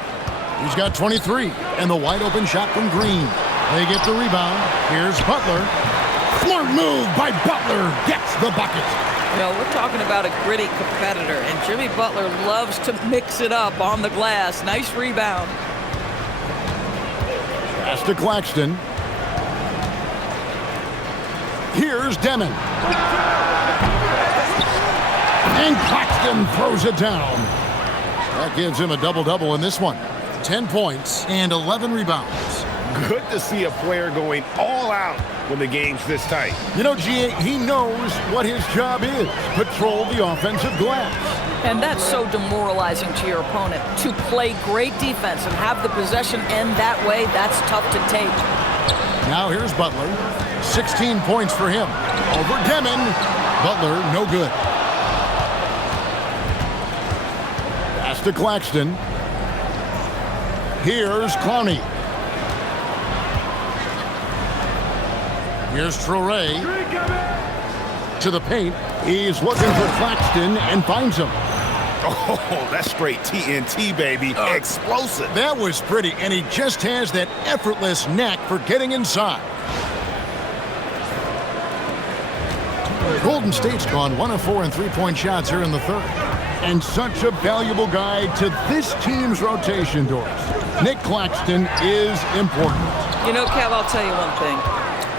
He's got 23, and the wide open shot from Green. They get the rebound. Here's Butler. Smart move by Butler. Gets the bucket. You know, we're talking about a gritty competitor, and Jimmy Butler loves to mix it up on the glass. Nice rebound. Pass to Claxton. Here's Demon. And Claxton throws it down. That gives him a double-double in this one. 10 points and 11 rebounds. Good to see a player going all out when the game's this tight. You know, G.A., he knows what his job is. Patrol the offensive glass. And that's so demoralizing to your opponent. To play great defense and have the possession end that way, that's tough to take. Now here's Butler. 16 points for him. Over Demon. Butler, no good. Pass to Claxton. Here's Clowney. Here's Traore. To the paint. He's looking for Claxton and finds him. Oh, that's straight TNT, baby. Explosive. That was pretty, and he just has that effortless knack for getting inside. Golden State's gone 1 of 4 in three-point shots here in the third. And such a valuable guy to this team's rotation doors. Nick Claxton is important. You know, Kev, I'll tell you one thing.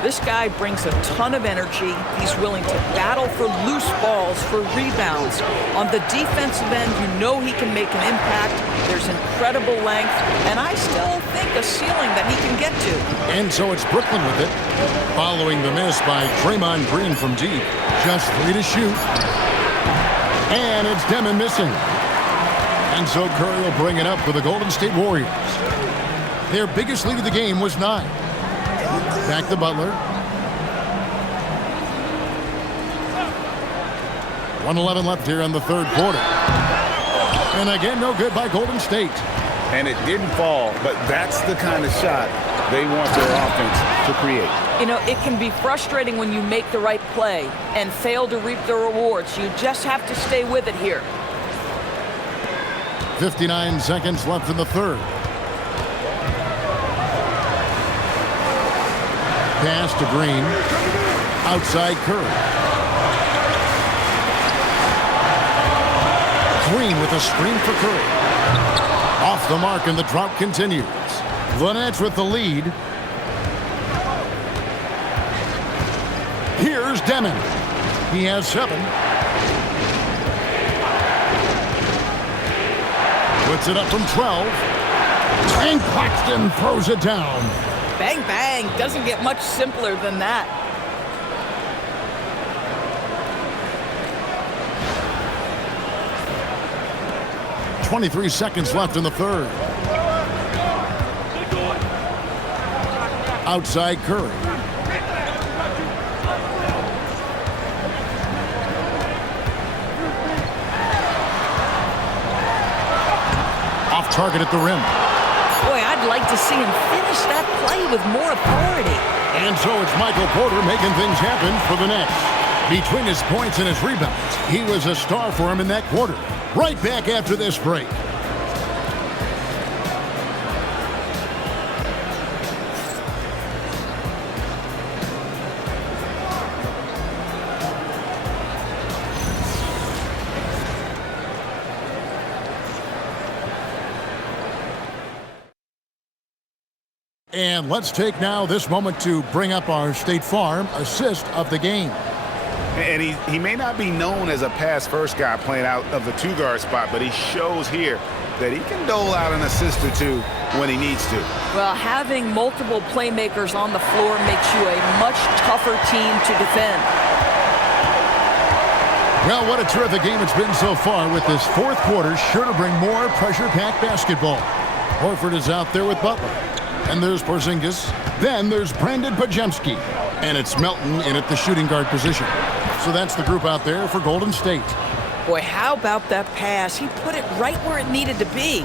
This guy brings a ton of energy. He's willing to battle for loose balls, for rebounds. On the defensive end, you know he can make an impact. There's incredible length, and I still think a ceiling that he can get to. And so it's Brooklyn with it, following the miss by Draymond Green from deep. Just 3 to shoot. And it's Demon missing. And so Curry will bring it up for the Golden State Warriors. Their biggest lead of the game was 9. Back to Butler. 1:11 left here in the third quarter. And again, no good by Golden State. And it didn't fall, but that's the kind of shot they want their offense to create. You know, it can be frustrating when you make the right play and fail to reap the rewards. You just have to stay with it here. 59 seconds left in the third. Pass to Green. Outside Curry. Green with a screen for Curry. Off the mark, and the drought continues. The Nets with the lead. Here's Demon. He has 7. Puts it up from 12. And Claxton throws it down. Bang, bang. Doesn't get much simpler than that. .23 seconds left in the third. Outside Curry. Off target at the rim. Boy, I'd like to see him finish that play with more authority. And so it's Michael Porter making things happen for the Nets. Between his points and his rebounds, he was a star for him in that quarter. Right back after this break. And let's take now this moment to bring up our State Farm assist of the game. And he may not be known as a pass-first guy playing out of the two-guard spot, but he shows here that he can dole out an assist or two when he needs to. Well, having multiple playmakers on the floor makes you a much tougher team to defend. Well, what a terrific game it's been so far, with this fourth quarter sure to bring more pressure-packed basketball. Horford is out there with Butler. And there's Porzingis. Then there's Brandon Pajemski. And it's Melton in at the shooting guard position. So that's the group out there for Golden State. Boy, how about that pass? He put it right where it needed to be.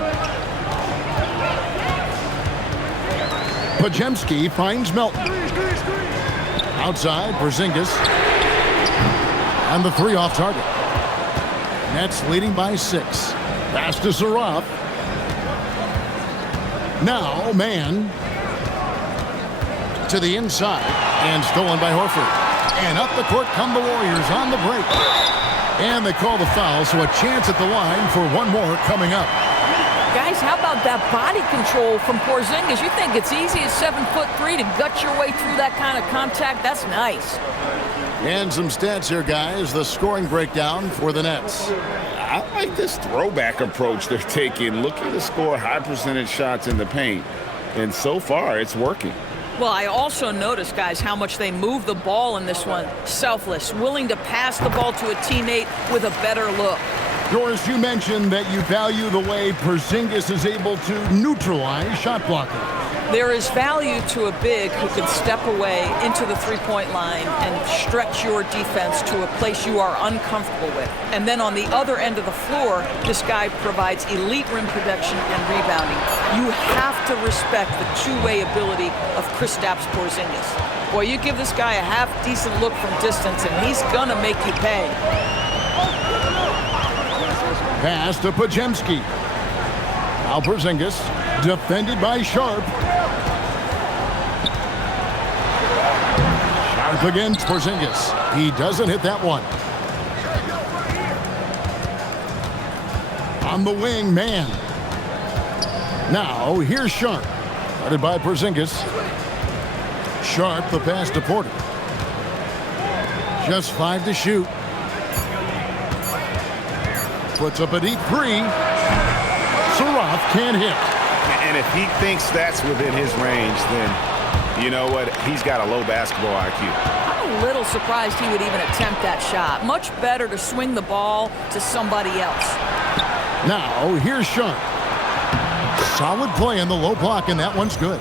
Pajemski finds Melton. Outside, Porzingis. And the 3 off target. Nets leading by 6. Pass to Saraf. Now, man. To the inside. And stolen by Horford. And up the court come the Warriors on the break. And they call the foul, so a chance at the line for one more coming up. Guys, how about that body control from Porzingis? You think it's easy at 7'3" to gut your way through that kind of contact? That's nice. And some stats here, guys. The scoring breakdown for the Nets. I like this throwback approach they're taking, looking to score high percentage shots in the paint. And so far, it's working. Well, I also noticed, guys, how much they move the ball in this one. Selfless, willing to pass the ball to a teammate with a better look. Doris, you mentioned that you value the way Porzingis is able to neutralize shot blocker. There is value to a big who can step away into the three-point line and stretch your defense to a place you are uncomfortable with. And then on the other end of the floor, this guy provides elite rim protection and rebounding. You have to respect the two-way ability of Kristaps Porzingis. Boy, you give this guy a half-decent look from distance, and he's gonna make you pay. Pass to Pajemski. Now Porzingis, defended by Sharp. Sharp against Porzingis. He doesn't hit that one. On the wing, man. Now, here's Sharp. Guarded by Porzingis. Sharp, the pass to Porter. Just 5 to shoot. Puts up a deep 3. Saraf can't hit. And if he thinks that's within his range, then you know what? He's got a low basketball IQ. I'm a little surprised he would even attempt that shot. Much better to swing the ball to somebody else. Now, here's Sharp. Solid play in the low block, and that one's good.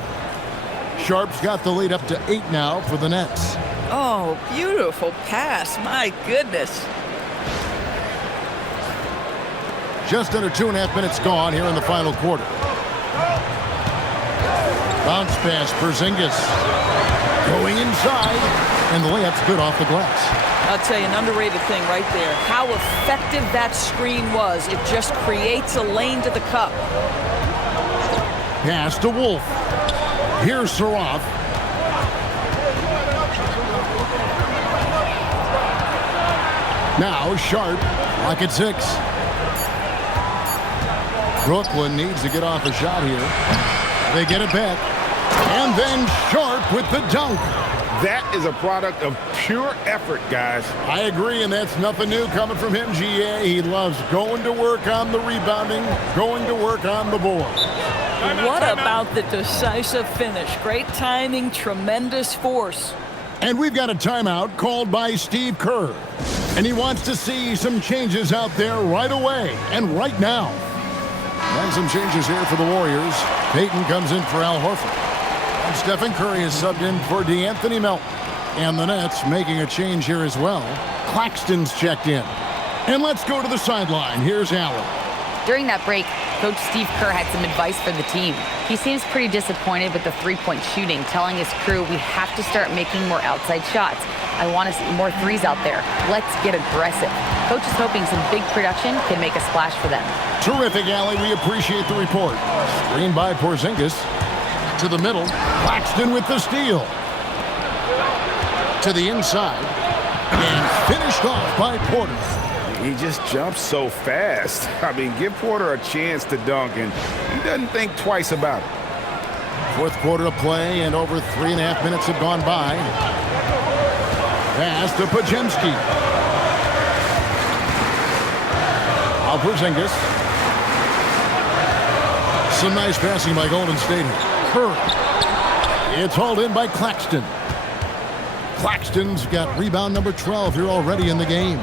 Sharp's got the lead up to 8 now for the Nets. Oh, beautiful pass. My goodness. Just under 2.5 minutes gone here in the final quarter. Bounce pass, Porzingis. Going inside, and the layup's good off the glass. I'll tell you an underrated thing right there. How effective that screen was. It just creates a lane to the cup. Pass to Wolf. Here's Saraf. Now Sharp, lock at 6. Brooklyn needs to get off a shot here. They get it back. And then Sharp with the dunk. That is a product of pure effort, guys. I agree, and that's nothing new coming from him, GA. He loves going to work on the rebounding, going to work on the board. What about the decisive finish? Great timing, tremendous force. And we've got a timeout called by Steve Kerr. And he wants to see some changes out there right away and right now. And some changes here for the Warriors. Payton comes in for Al Horford. And Stephen Curry is subbed in for DeAnthony Melton. And the Nets making a change here as well. Claxton's checked in. And let's go to the sideline. Here's Allen. During that break, Coach Steve Kerr had some advice for the team. He seems pretty disappointed with the three-point shooting, telling his crew, we have to start making more outside shots. I want to see more threes out there. Let's get aggressive. Coach is hoping some big production can make a splash for them. Terrific, Allie. We appreciate the report. Screen by Porzingis. To the middle. Claxton with the steal. To the inside. And finished off by Porter. He just jumps so fast. I mean, give Porter a chance to dunk, and he doesn't think twice about it. Fourth quarter of play, and over 3.5 minutes have gone by. Pass to Pajemski. Now Porzingis. Some nice passing by Golden State. Curry. It's hauled in by Claxton. Claxton's got rebound number 12 here already in the game.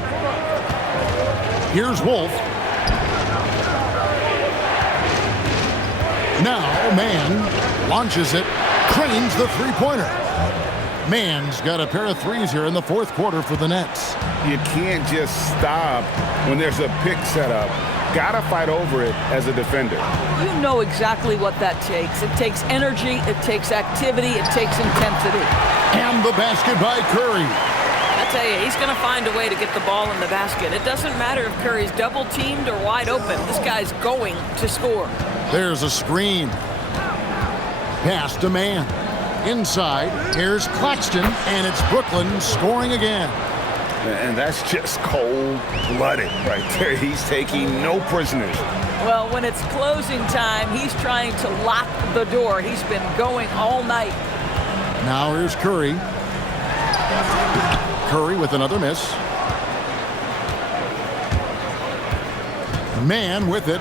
Here's Wolf. Now, man launches it, cranes the three-pointer. Mann's got a pair of threes here in the fourth quarter for the Nets. You can't just stop when there's a pick set up. Gotta fight over it as a defender. You know exactly what that takes. It takes energy, it takes activity, it takes intensity. And the basket by Curry. I tell you, he's going to find a way to get the ball in the basket. It doesn't matter if Curry's double-teamed or wide open. This guy's going to score. There's a screen. Pass to Mann. Inside, here's Claxton, and it's Brooklyn scoring again. And that's just cold-blooded right there. He's taking no prisoners. Well, when it's closing time, he's trying to lock the door. He's been going all night. Now here's Curry. Curry with another miss. Mann with it.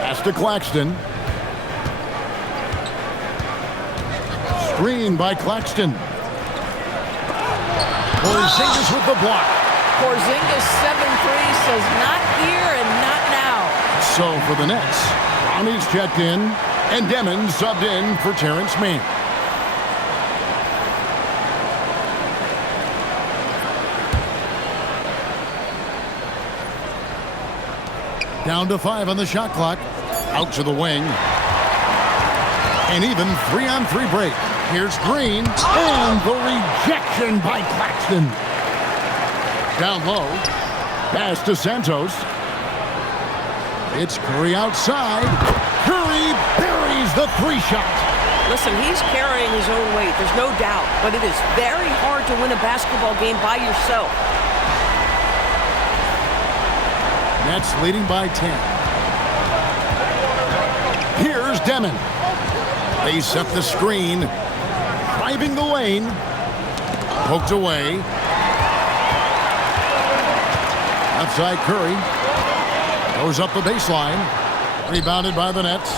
Pass to Claxton. Screen by Claxton. Porzingis with the block. Porzingis 7-3 says not here and not now. So for the Nets, Brownie's checked in, and Demon subbed in for Terrence Mann. Down to 5 on the shot clock. Out to the wing. An even 3-on-3 break. Here's Green, and the rejection by Claxton. Down low. Pass to Santos. It's Curry outside. Curry buries the 3-shot. Listen, he's carrying his own weight. There's no doubt. But it is very hard to win a basketball game by yourself. Nets leading by 10. Here's Demon. They set the screen. Driving the lane. Poked away. Outside Curry. Goes up the baseline. Rebounded by the Nets.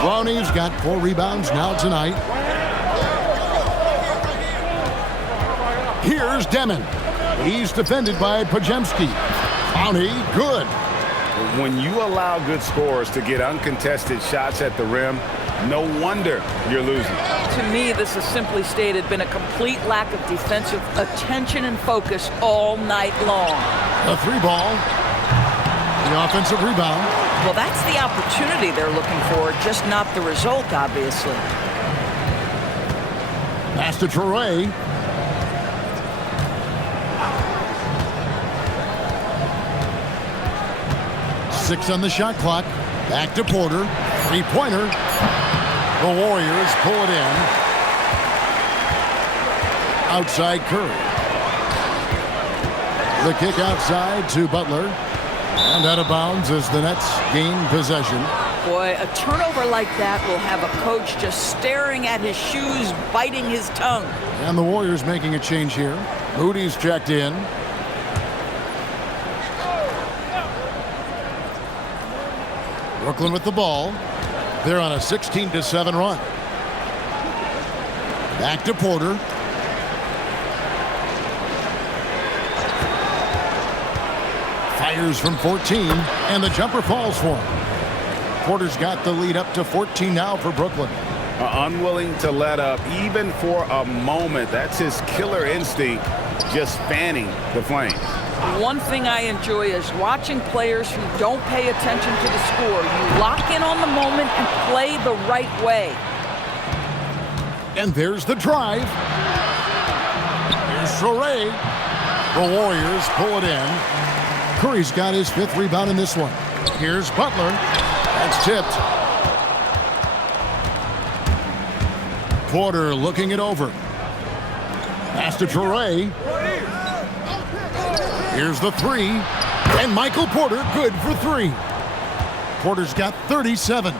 Brownie's got 4 rebounds now tonight. Here's Demon. He's defended by Pajemski. Brownie, good. When you allow good scorers to get uncontested shots at the rim, no wonder you're losing. To me, this has simply stated been a complete lack of defensive attention and focus all night long. The 3 ball. The offensive rebound. Well, that's the opportunity they're looking for, just not the result, obviously. Pass to Traore. Six on the shot clock. Back to Porter. 3-pointer. The Warriors pull it in. Outside Curry. The kick outside to Butler. And out of bounds as the Nets gain possession. Boy, a turnover like that will have a coach just staring at his shoes, biting his tongue. And the Warriors making a change here. Moody's checked in. Brooklyn with the ball. They're on a 16-7 run. Back to Porter. Fires from 14, and the jumper falls for him. Porter's got the lead up to 14 now for Brooklyn. Unwilling to let up even for a moment. That's his killer instinct, just fanning the flames. One thing I enjoy is watching players who don't pay attention to the score. You lock in on the moment and play the right way. And there's the drive. Here's Traore. The Warriors pull it in. Curry's got his 5th rebound in this one. Here's Butler. That's tipped. Porter looking it over. Pass to Traore. Here's the 3. And Michael Porter good for 3. Porter's got 37.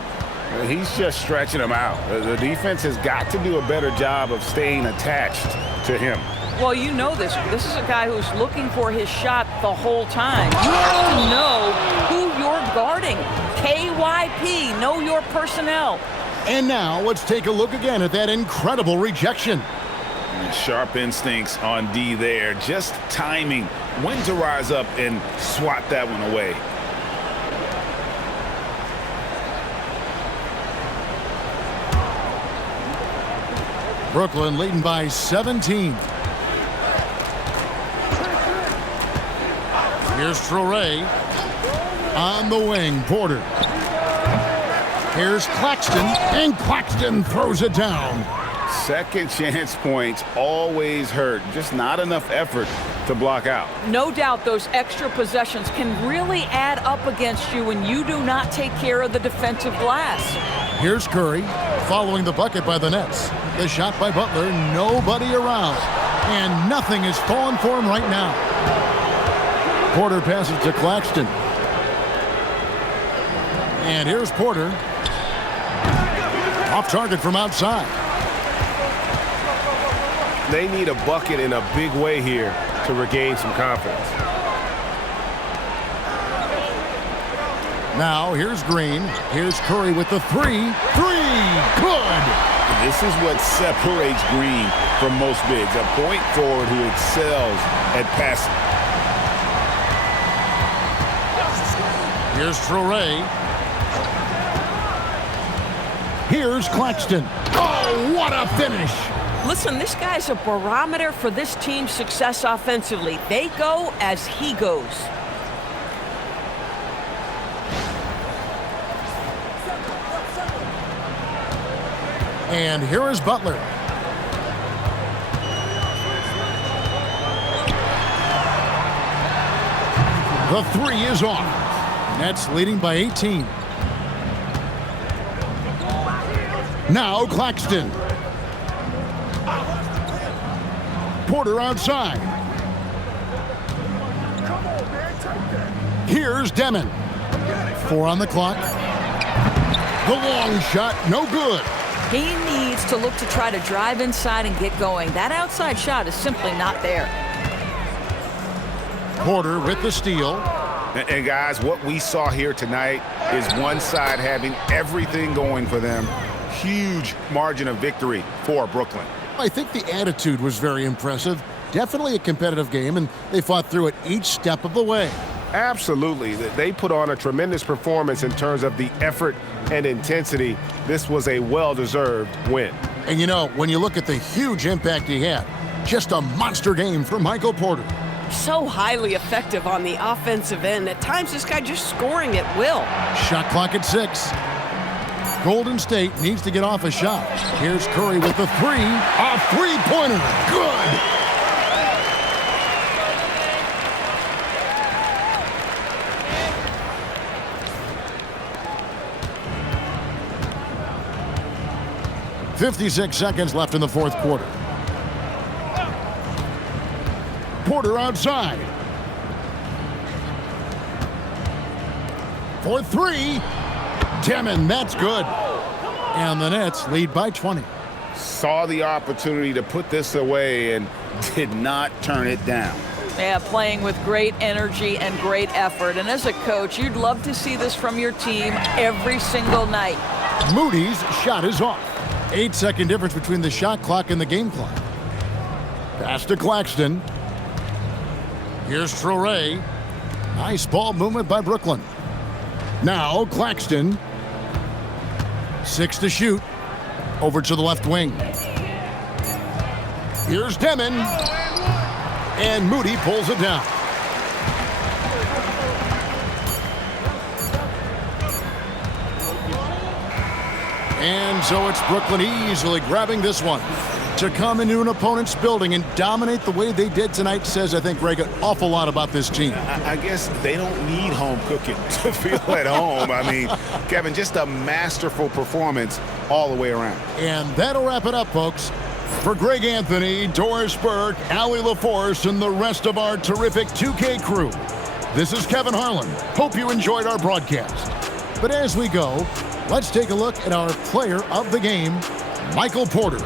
He's just stretching him out. The defense has got to do a better job of staying attached to him. Well, you know this. This is a guy who's looking for his shot the whole time. You have to know who you're guarding. KYP, know your personnel. And now let's take a look again at that incredible rejection. Sharp instincts on D there. Just timing. When to rise up and swat that one away. Brooklyn leading by 17. Here's Traore. On the wing, Porter. Here's Claxton, and Claxton throws it down. Second chance points always hurt. Just not enough effort to block out. No doubt those extra possessions can really add up against you when you do not take care of the defensive glass. Here's Curry, following the bucket by the Nets. The shot by Butler, nobody around. And nothing is falling for him right now. Porter passes to Claxton. And here's Porter. Off target from outside. They need a bucket in a big way here to regain some confidence. Now here's Green. Here's Curry with the three. Good! This is what separates Green from most bigs. A point forward who excels at passing. Here's Traore. Here's Claxton. Oh, what a finish! Listen, this guy's a barometer for this team's success offensively. They go as he goes. And here is Butler. The three is off. Nets leading by 18. Now Claxton. Porter outside. Here's Demon. 4 on the clock. The long shot, no good. He needs to look to try to drive inside and get going. That outside shot is simply not there. Porter with the steal. And guys, what we saw here tonight is one side having everything going for them. Huge margin of victory for Brooklyn. I think the attitude was very impressive. Definitely a competitive game, and they fought through it each step of the way. Absolutely. They put on a tremendous performance in terms of the effort and intensity. This was a well-deserved win. And you know, when you look at the huge impact he had, just a monster game for Michael Porter. So highly effective on the offensive end. At times, this guy just scoring at will. Shot clock at 6. Golden State needs to get off a shot. Here's Curry with the three. A three-pointer. Good. .56 seconds left in the fourth quarter. Porter outside. For three. Demon, that's good. And the Nets lead by 20. Saw the opportunity to put this away and did not turn it down. Yeah, playing with great energy and great effort. And as a coach, you'd love to see this from your team every single night. Moody's shot is off. 8-second difference between the shot clock and the game clock. Pass to Claxton. Here's Traore. Nice ball movement by Brooklyn. Now Claxton. 6 to shoot. Over to the left wing. Here's Demon. And Moody pulls it down. And so it's Brooklyn easily grabbing this one. To come into an opponent's building and dominate the way they did tonight says, I think, Greg, an awful lot about this team. I guess they don't need home cooking to feel at home. I mean, Kevin, just a masterful performance all the way around. And that'll wrap it up, folks. For Greg Anthony, Doris Burke, Allie LaForce, and the rest of our terrific 2K crew, this is Kevin Harlan. Hope you enjoyed our broadcast. But as we go, let's take a look at our player of the game, Michael Porter.